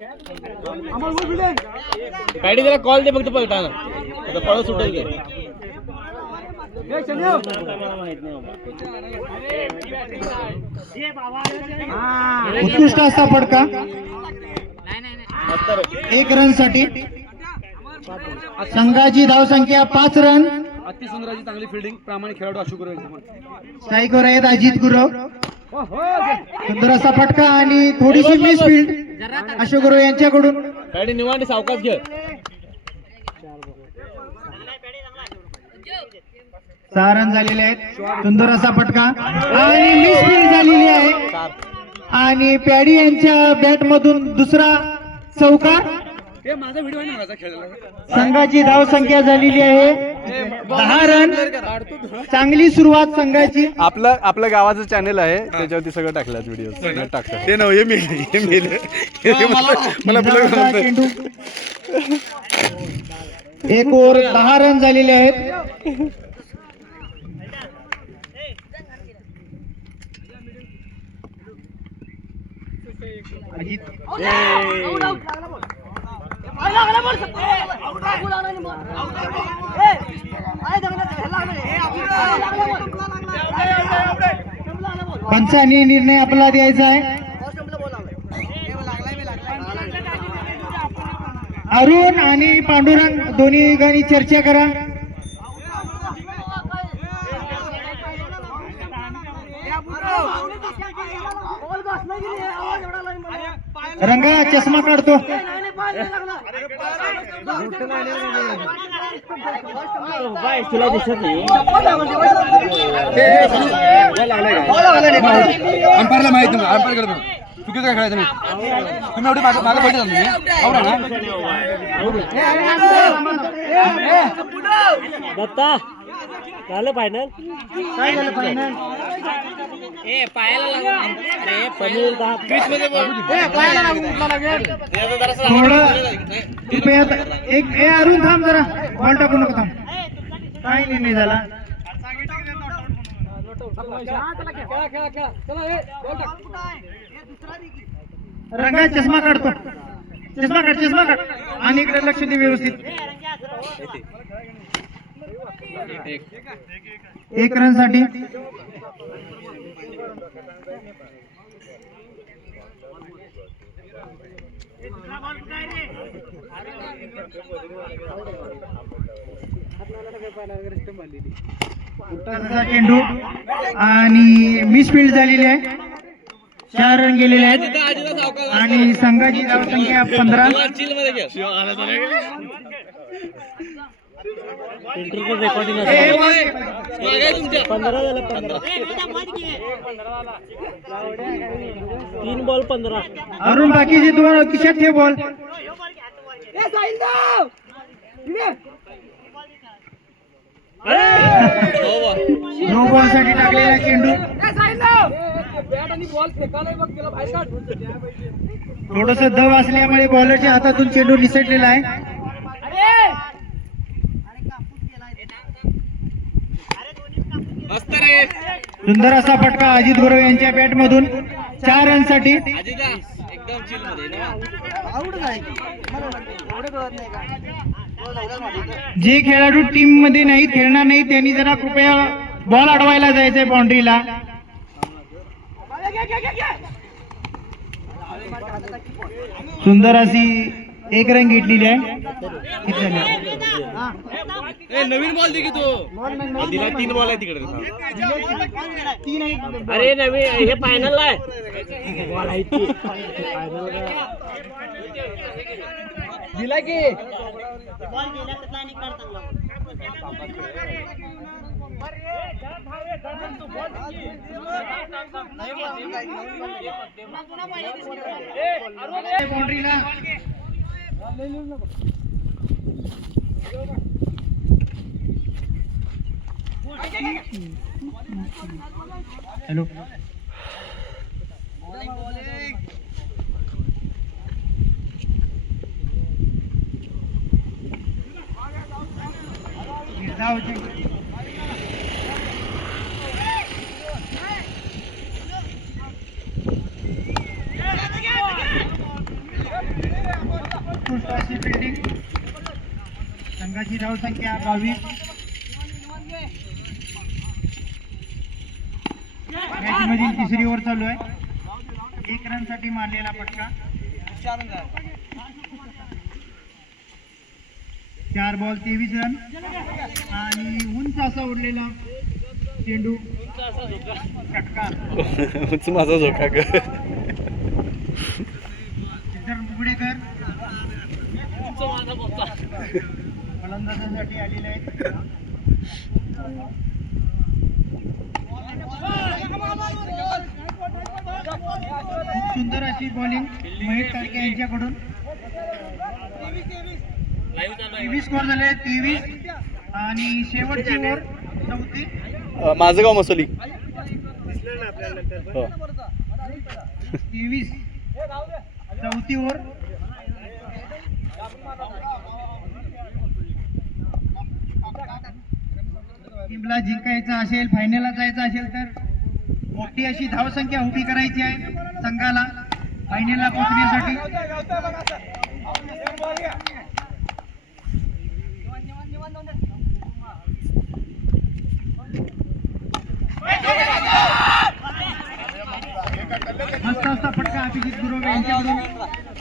Paddy त्याला call दे फक्त पलटाना आता पळ सुटेल की उत्कृष्ट असा फटका 1 रन साठी संघाची धावसंख्या 5 रन. अतिसुंदराची चांगली फिल्डिंग प्रामाणिक खेळाडू अशोक गुरव स्ट्राईकवर आहेत अजित गुरव. सुंदर असा फटका आणि थोडीशी मिस फील्ड अशोक गुरव यांच्याकडून. पॅडी निवांत सावकाश घे. 6 रन झालेले आहेत. सुंदर असा फटका आणि मिस फील्ड झालेली आहे आणि पॅडी यांच्या बॅट मधून दुसरा चौकार. माझा व्हिडिओ आहे माझा खेळायला. संघाची धावसंख्या झालेली आहे 10 रन. चांगली सुरुवात संघाची. आपल्या गावाचं चॅनल आहे त्याच्यावरती सगळं टाकलं व्हिडिओ टाकतात ते नव्हे मला चेंडू 1 ओव्हर 10 रन झालेले आहेत. पंचांनी निर्णय आपला द्यायचा आहे. अरुण आणि पांडुरंग दोन्ही गाणी चर्चा करा. रंगा चष्मा काढतो. तुला दिसत नाही अंपायरला माहिती नाही अंपायर करतो चुकीचं काय खेळायचं नाही. तुम्ही एवढी मागे बैठे दत्ता झालं फायनल. काय झालं फायनल? पायाला लागून अरुण थांब जरा. बॉल टाकू नको थांब. काय निर्णय झाला? रंगा चष्मा काढतो. चष्मा काढ आणि इकडे लक्ष दे व्यवस्थित. 1 रन साठी चेंडू आणि मिस फील्ड झालेली आहे. 4 रन गेलेले आहेत आणि संघाची धावसंख्या 15. रेकॉर्डिंग 15 झालं. 3 बॉल 15. अरुण बाकीचे 2 किशात ठेव बॉल. नो बॉल साठी टाकलेला चेंडू. थोडस दव असल्यामुळे बॉलरच्या हातातून चेंडू निसटलेला आहे. सुंदर असा फटका अजित गुरव यांच्या बॅट मधून 4 रन साठी. जे खेळाडू टीम मध्ये नाही खेळणार नाही त्यांनी जरा कृपया बॉल अडवायला जायचंय बाउंड्रीला. सुंदर अशी 1 रन घेतलेली आहे. नवीन बॉल दे की तू दिला. 3 बॉल आहे तिकडे. अरे नवीन हे फायनल आहे बॉल आहे दिला की बाउंड्रीला. हॅलो उत्कृष्ट अशी फिल्डिंग. संघाची धावसंख्या 22. मॅच मधील तिसरी ओव्हर चालू आहे. 1 रन साठी मारलेला फटका. 4 बॉल 23 रन आणि उंच असा उडलेला चेंडू षटकार. माझा झोका ग. सिद्धार्थ मुगडेकर फलंदाजासाठी आलेले आहेत. खूप सुंदर अशी बॉलिंग महेश काळके यांच्याकडून. 23 स्कोर झाले. 23 आणि शेवटची ओव्हर 4थी. माझं गाव मसोली. 23 4थी ओव्हर. टीमला जिंकायचं असेल, फायनलला जायचं असेल तर मोठी अशी धावसंख्या उभी करायची आहे संघाला फायनलला पोहोचण्यासाठी. मस्त असा फटका अभिजित गुरव यांच्याकडून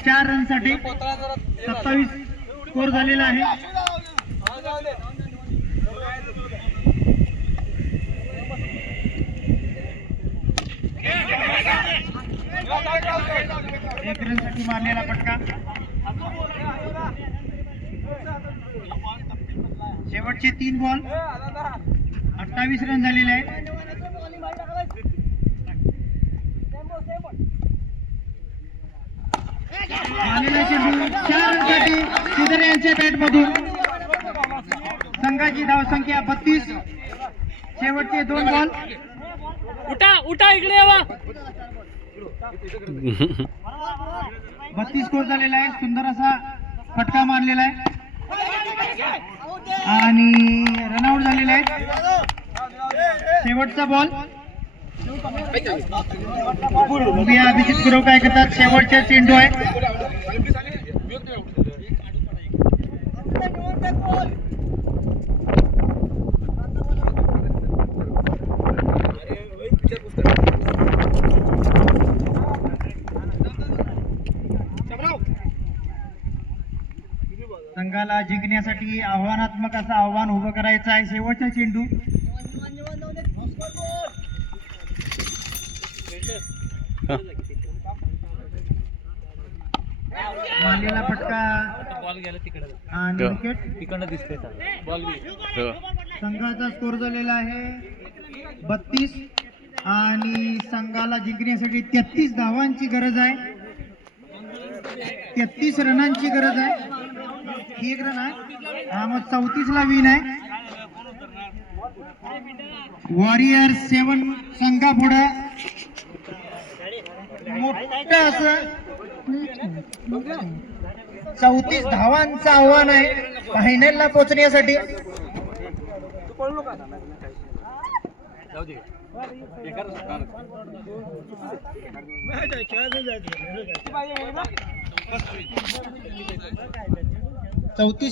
4 रनसाठी. 27 स्कोर झालेला आहे. एक रन साठी मारलेला फटका. शेवटचे 3 बॉल 28 रन झालेले आहेत. मारलेला चेंडू 4 रनसाठी श्रीधर यांच्या बॅट मधून. संघाची धावसंख्या 32. शेवटचे 2 बॉल. उठा इकडे यावा. 32 स्कोर झालेला आहे. सुंदर असा फटका मारलेला आहे आणि रनआउट झालेला आहे. शेवटचा बॉल. अभिजित गुरव काय करतात. शेवटचा चेंडू आहे. संघाला जिंकण्यासाठी आव्हानात्मक असं आव्हान उभं करायचं आहे. शेवटचा चेंडू. मारलेला फटका आणि विकेट. संघाचा स्कोर झालेला आहे 32 आणि संघाला जिंकण्यासाठी 33 धावांची गरज आहे. 33 रनांची गरज आहे. 1 रन आहे. हा मग 34 ला विन आहे. वॉरियर 7 संघापुढे मोठं असं 34 धावांचं आव्हान आहे फायनलला पोहोचण्यासाठी.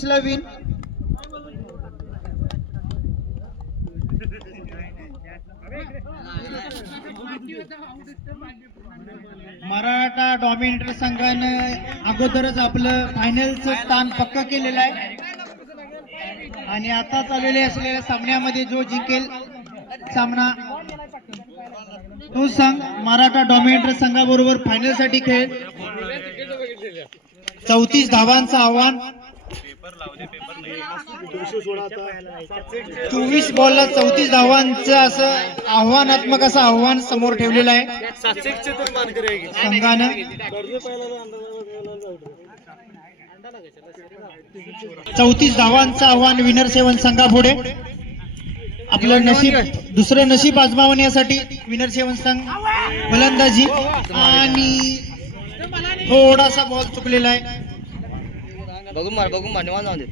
ला विन. मराठा डॉमिनेटर संघानं अगोदरच आपलं फायनलचं स्थान पक्का केलेलं आहे आणि आता चाललेले असलेल्या सामन्यामध्ये जो जिंकेल सामना तो संघ मराठा डॉमिनेटर संघाबरोबर फायनल साठी खेळ. 34 धावांचं आव्हान. 24 बॉलला 34 धावांचं असं आव्हानात्मक असं आव्हान समोर ठेवलेलं आहे संघानं. 34 धावांचं आव्हान विनर 7 संघापुढे. आपलं नशीब दुसरं नशीब आजमावण्यासाठी विनर 7 संघ फलंदाजी आणि थोडासा बॉल चुकलेला आहे. बघून मार निवांत जाऊ दे.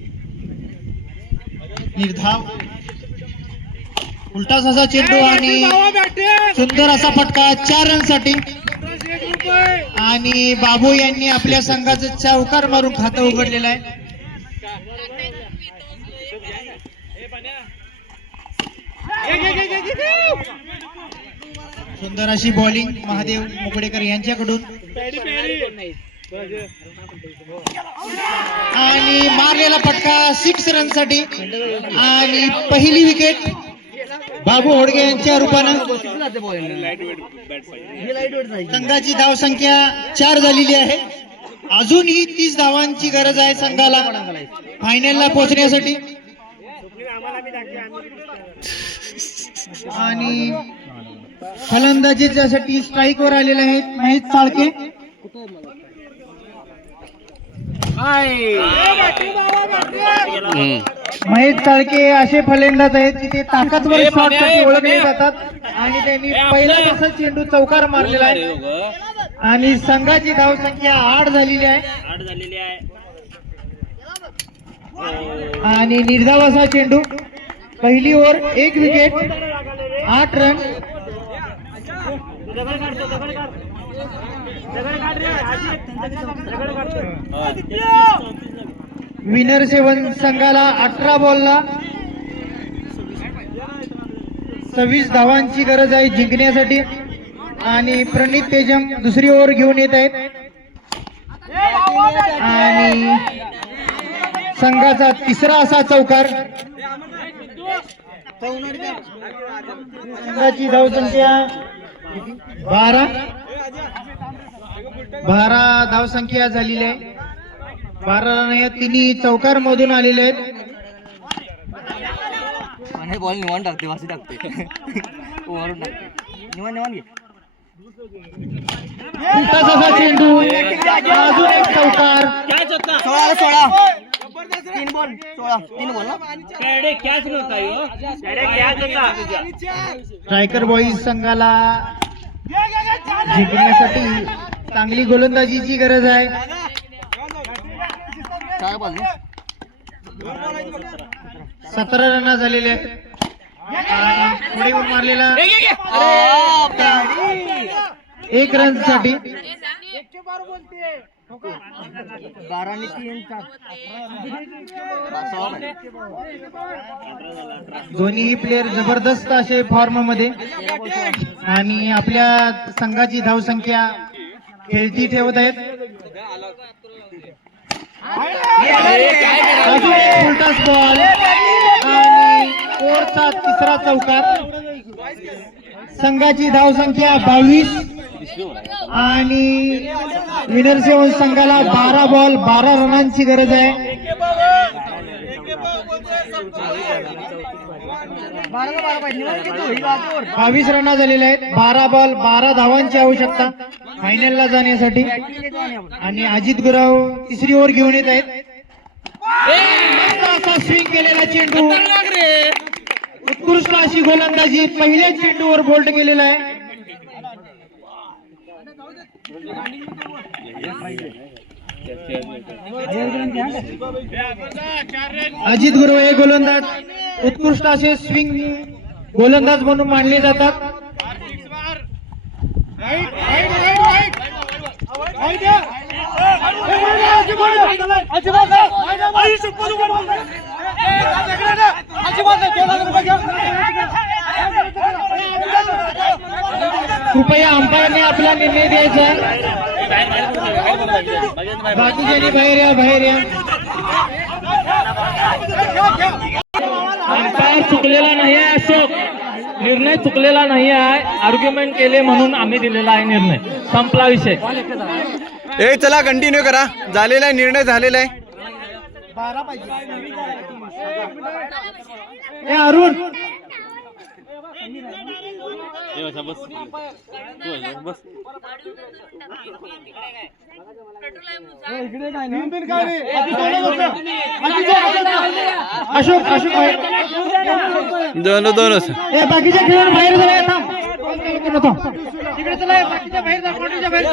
निर्धाव उलटा असा चेंडू आणि सुंदर असा फटका 4 रनसाठी. आणि बाबू यांनी आपल्या संघाचं चौकार मारून खातं उघडलेलं आहे. सुंदर अशी बॉलिंग महादेव मुकडेकर यांच्याकडून आणि मारलेला फटका 6 रनसाठी आणि पहिली विकेट बाबू होडगे यांच्या रूपानं. संघाची धावसंख्या 4 झालेली आहे. अजूनही 30 धावांची गरज आहे संघाला फायनलला पोहोचण्यासाठी. आणि फलंदाजीसाठी स्ट्राईकवर आलेले आहेत महेश चाळके. महेश चाळके असे फलंदाज आहेत की ते ताकदवर शॉटसाठी ओळखले जातात आणि त्यांनी पहिला असा चेंडू चौकार मारलेला आहे. आणि संघाची धावसंख्या 8 झालेली आहे. आणि निर्धाव असा चेंडू, पहिली ओव्हर 1 विकेट 8 रन. विनर 7 संघाला 18 बॉलला 26 धावांची गरज आहे जिंकण्यासाठी. आणि प्रणित तेजम दुसरी ओव्हर घेऊन येत आहेत. आणि संघाचा तिसरा असा चौकार. संघाची धावसंख्या 12 धावसंख्या झालेली आहे. 12 रन या तिन्ही चौकार मधून आलेले आहेत. बॉल निवान टाकते वासी टाकते ओव्हरून टाकते निवान घे. असा चेंडू, अजून एक चौकार. 16 3 बॉल 3 बॉल ना. स्ट्रायकर बॉईज संघाला जिंकण्यासाठी चांगली गोलंदाजीची गरज आहे. 4 बॉल 17 रन झालेले आहेत. आणि पुढे येऊन मारलेला 1 रन साठी. 12 आणि 3 दोन्ही प्लेयर जबरदस्त असे फॉर्म मध्ये आणि आपल्या संघाची धावसंख्या खेळती ठेवत आहेत. अजून एक उलटाच बॉल आणि ओव्हरचा तिसरा चौकार. संघाची धावसंख्या 22 आणि विनर 7 संघाला 12 बॉल 12 रनांची गरज आहे. 22 रन झालेले आहेत. 12 बॉल 12 धावांची आवश्यकता फायनलला जाण्यासाठी. आणि अजित गुराव तिसरी ओव्हर घेऊन येत आहेत. असा स्विंग केलेला चेंडू, उत्कृष्ट अशी गोलंदाजी, पहिल्या चेंडूवर बोल्ट केलेला आहे. अजित गुरव हे गोलंदाज उत्कृष्ट असे स्विंग गोलंदाज म्हणून मानले जातात. कृपया अंपायरने आपला निर्णय द्यायचा. बाकीच्यांनी बाहेर या. अंपायर चुकलेला नाही आहे अशोक, निर्णय चुकलेला नाही आहे. आर्ग्युमेंट केले म्हणून आम्ही दिलेला आहे निर्णय. संपला विषय. चला कंटिन्यू करा. झालेला आहे, निर्णय झालेला आहे. अरुण अशोक दोन बाकीच्या खेळाडू बाहेर झाला. तिकडे चला, बाकीच्या बाहेर जा, कोणत्याच्या बाहेर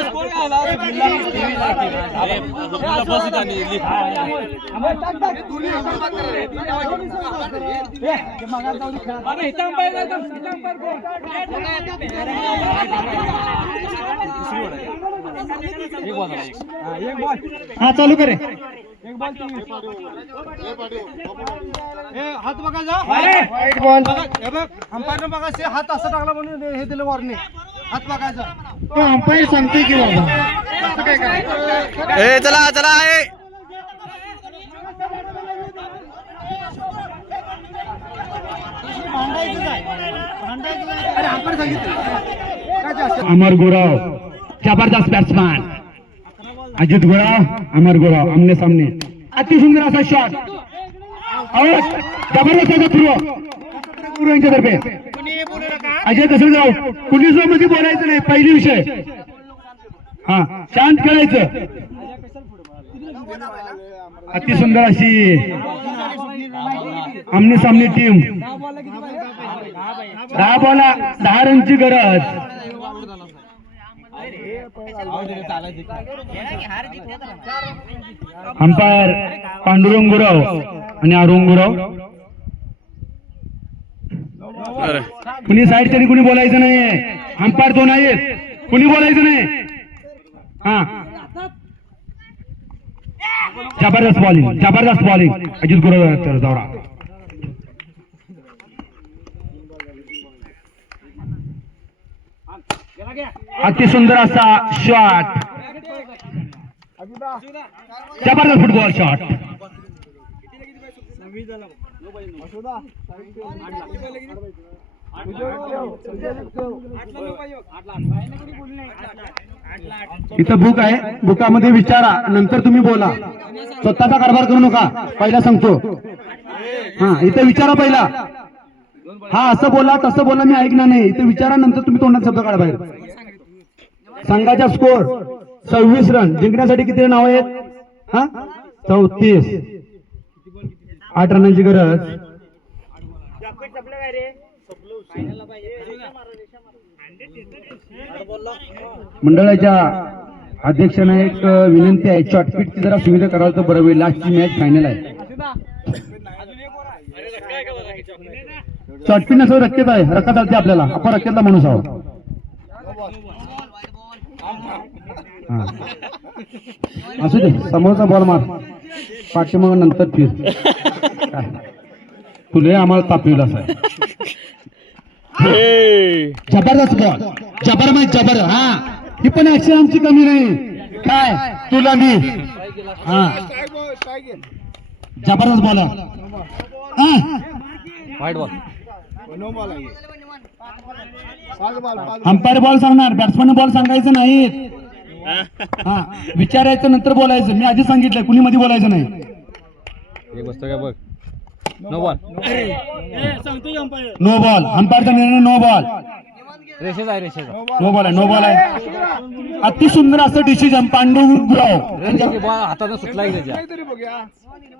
हा चालू करे. हात बघायचा वाईट बॉल. अंपायर बघा हात असं टाकला म्हणून हे दिलं वॉर्निंग. हात बघायचा. अंपायर सांगते की बाबा असं काय करायचं. चला चला अरे अंपायर सांगितलं काय ते असं. अमर गुराव जबरदस्त बॅट्समॅन. अजित गुराव अमर गुराव आमने सामने. अतिसुंदर असा शॉट. जबरदस्त असा थ्रो गुरु यांच्यातर्फे. अजय कसरगाव कुणी जो मध्ये बोलायचं नाही पहिली विषय. हा शांत खेळायचं. अतिसुंदर अशी आमने सामने टीम. 10 बॉला 10 रनची गरज. अंपायर पांडुरंग गुराव आणि अरुण गुराव. कुणी साईड तरी कुणी बोलायचं नाही. अंपायर 2 आहेत. कुणी बोलायचं नाही. हा जबरदस्त बॉलिंग अजित गुराव दौरा. अतिसुंदर असा शॉट. जबरदस्त फुटबॉल शॉट. इथं बुक आहे. बुकामध्ये विचारा नंतर तुम्ही बोला. स्वतःचा कारभार करू नका. पहिला सांगतो. हा इथं विचारा पहिला. हा असं बोला तसं बोला मी ऐकणार नाही. इथे विचारा नंतर तुम्ही तोंडात शब्द काढा बाहेर. संघाचा स्कोर 26 रन. जिंकण्यासाठी किती नाव आहेत. हा 34. 8 रनांची गरज. मंडळाच्या अध्यक्षांना एक विनंती आहे. शॉर्टपिटची जरा सुविधा कराल तर बरं होईल. लास्टची मॅच फायनल आहे. शॉर्टपिट नसं रक्कत आहे. रक्का चालते आपल्याला. आपण रक्क्यातला माणूस आहोत. असू दे समोरचा बॉल मार. पाठीमाग नंतर फिर. तुले आम्हाला तापविला आहे. जबरदस्त बॉल. जबर. हा ही पण ऍक्शन आमची कमी नाही. काय तुला मी. हा जबरदस्त बॉल. वाईट बॉल. अंपायर बॉल सांगणार. बॅट्समॅन बॉल सांगायचं नाही. हा विचारायचं नंतर बोलायचं. मी आधी सांगितलंय कुणी मध्ये बोलायचं नाही. एक बसतो का बघ. No ball. No ball. अंपायरचा निर्णय नो बॉल. रेषेचा आहे. नो बॉल आहे. अतिसुंदर असं डिसिजन पांडुरंग गुराव. बॉल हाताने सुटला की त्याच्या.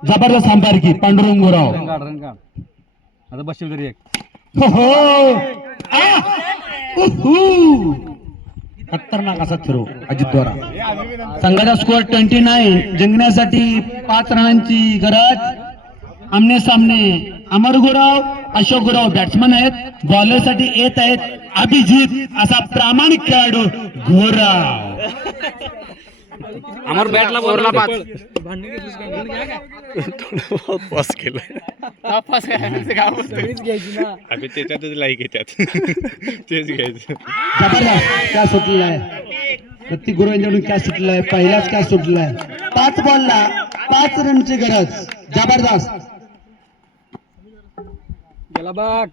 जबरदस्त अंपायर की पांडुरंग गुराव. रन काढ आता बसशील तरी एक. खतरनाक असा थ्रो अजित द्वारा. संघाचा स्कोअर 29. जिंकण्यासाठी 5 रनांची गरज. आमने सामने अमर गुराव अशोक गुराव बॅट्समन आहेत. बॉलरसाठी येत आहेत अभिजित असा प्रामाणिक खेळाडू गुराव. अमर बॅटला बोरला 5. पास केलं अगं त्याच्यातच लाईक येतात तेच घ्यायचं. जबरदस्त कॅच सुटलेला आहे. प्रत्येक गुरु यांच्याकडून कॅच सुटलेला आहे. पहिलाच कॅच सुटलेला आहे. 5 बॉलला 5 रनची गरज. जबरदस्त. गेला बघ.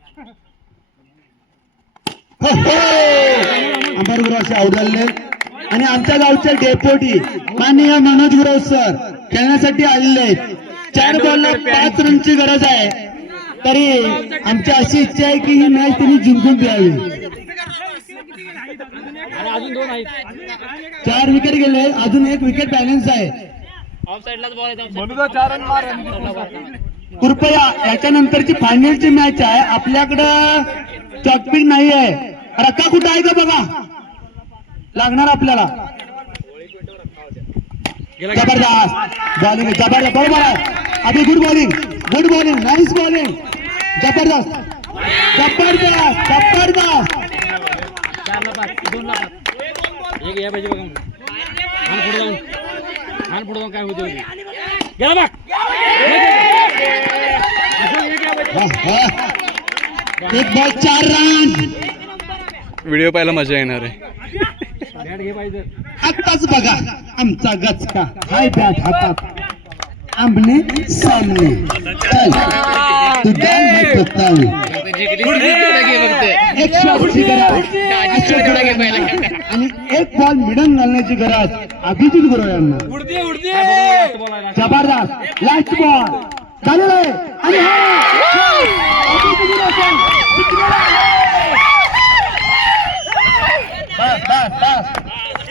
अंपायर गुरु असे आउट झालेले आणि आमच्या गावचे डेपोटी माननीय मनोज गुरव सर खेळण्यासाठी आलेले आहेत. 4 बॉलला 5 रनची गरज आहे. तरी आमची अशी इच्छा आहे की ही मॅच त्यांनी जिंकून द्यावी. 4 विकेट गेले. अजून 1 विकेट बॅलन्स आहे. कृपया याच्यानंतरची फायनलची मॅच आहे. आपल्याकडं चॉकपिक नाही आहे. रक्का कुठं आहे का बघा. लागणार आपल्याला. जबरदस्त बॉलिंग. जबरदस्त बरोबर आहे. अभी गुड बॉलिंग नाईस बॉलिंग. जबरदस्त. एक बॉल 4 रन. व्हिडिओ पाहायला मजा येणार आहे. आत्ताच बघा आमचा गचका हाय बॅट हातात आमने सामने चल तुझ्या एक शॉटची गरज आणि एक बॉल मिडन घालण्याची गरज अभिजित गुरव यांना. जबरदस्त लास्ट बॉल झालेला आहे आणि हा अभिजित गुरवचा जिंकलेला आहे. बस बस बस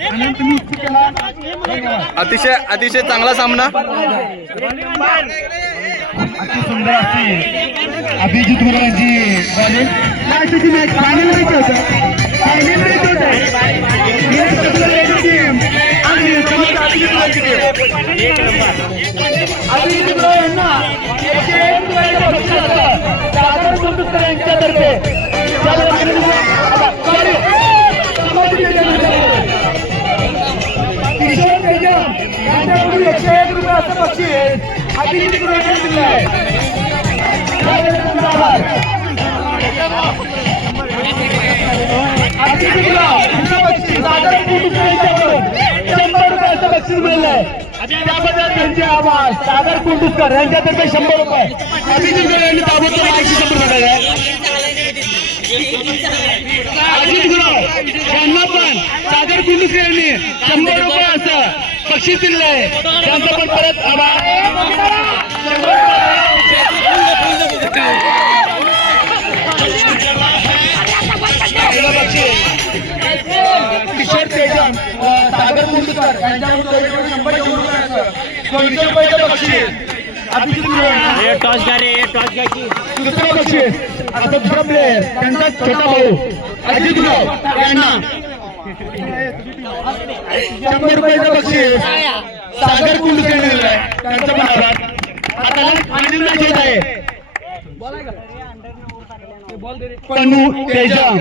आणि तुम्ही उत्सुक केला. अतिशय चांगला सामना. अति सुंदर अशी अभिजित गुरव यांची बॉलिंग. लास्टची मॅच फायनल मॅच होतं. फायनल मॅच होतं. आणि समोर अभिजित गुरवची टीम. अभिजित गुरव यांना 101 रुपयाचं बक्षीस असतं. सागर कुंडुस्कर यांच्यातर्फे. किशोर तेजम यांच्याकडून 101 रुपयाचं बक्षीस अभिजित गुरव यांनी दिलं आहे. अभिजित गुरव यांचं बक्षीस सागर कुंडुस्कर यांच्याकडून 100 रुपयाचं बक्षीस मिळालं आहे. त्याबद्दल त्यांचे आभार. सागर कुंडुस्कर यांच्यातर्फे 100 रुपये. अभिजित गुरव यांनी ताबडतोब माहिती संपर्क झालेला आहे. अभिजित गुरव यांना पण सागर कुंडुस्कर यांनी 100 रुपये असं बक्षीस दिलेलं आहे. त्यांचा पण परत आभार. किशोर तेजम सागर कुंडुस्कर यांच्याकडून 200 रुपयाचं बक्षीस अभिजित गुरव यांना. दुसरं बक्षीस आता दुसरा प्लेअर त्यांचा छोटा भाऊ अजित गुरव यांना 100 रुपयाचं बक्षीस सागर कुंडुस्कर यांनी दिलं आहे. त्यांचं पण आभार. आता फायनल मॅच होत आहे. तनू तेजम